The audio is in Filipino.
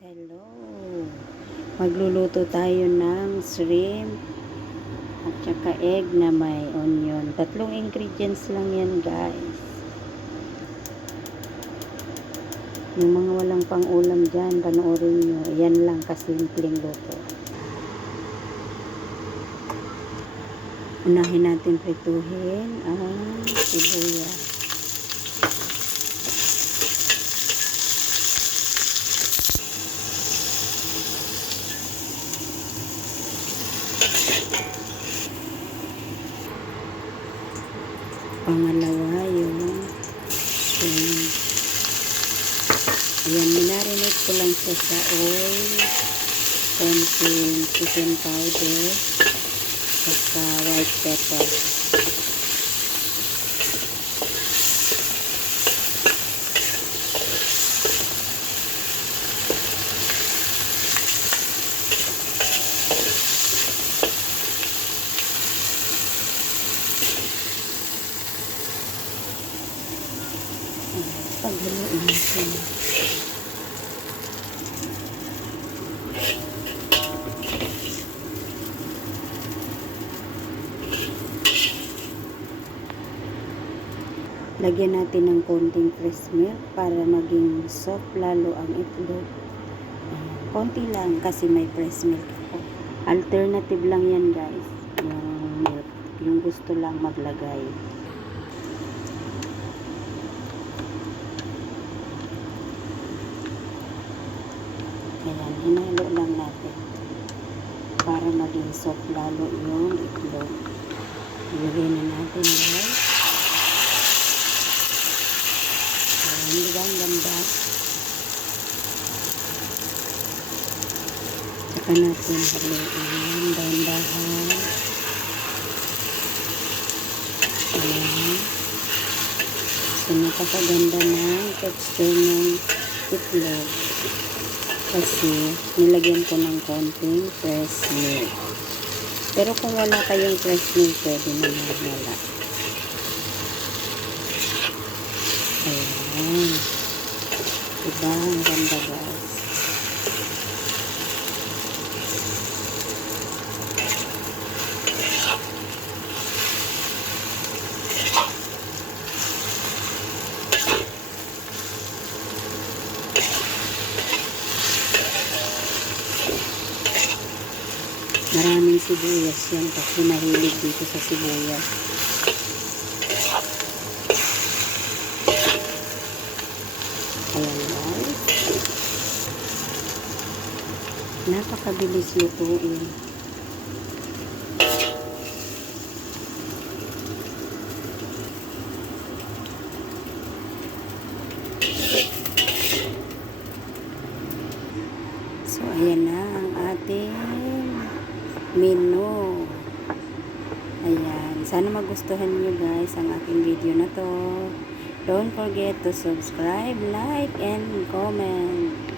Hello! Magluluto tayo ng shrimp at saka egg na may onion. Tatlong ingredients lang yan, guys. Yung mga walang pang-ulam dyan, panoorin nyo. Yan lang kasimpleng luto. Unahin natin prituhin ang sibuyas. Pangalawa yung ayan, minarinate ko lang siya sa oil, konting chicken powder, saka white pepper. Paghaluin natin. Lagyan natin ng konting fresh milk para maging soft lalo ang itlog. Konti lang kasi may fresh milk ako. Alternative lang yan, guys. Yung milk. Yung gusto lang maglagay. Ayan, hinalo lang natin para maging soft lalo yung itlog. Ilagay na natin, guys. Ayan, diba ang ganda? Saka natin haluin dahan-dahan. Ayan. So, napakaganda ng texture ng itlog. Kasi nilagyan ko ng konting fresh milk. Pero kung wala kayong fresh milk, pwede naman wala. Ayan. Diba? Ang ganda, guys. Maraming sibuyas yan kasi mahilig dito sa sibuyas. Ayan, guys. Napakabilis lutuin. So, ayan na ang ating menu. Ayan. Sana magustuhan niyo, guys, ang aking video na to. Don't forget to subscribe, like, and comment.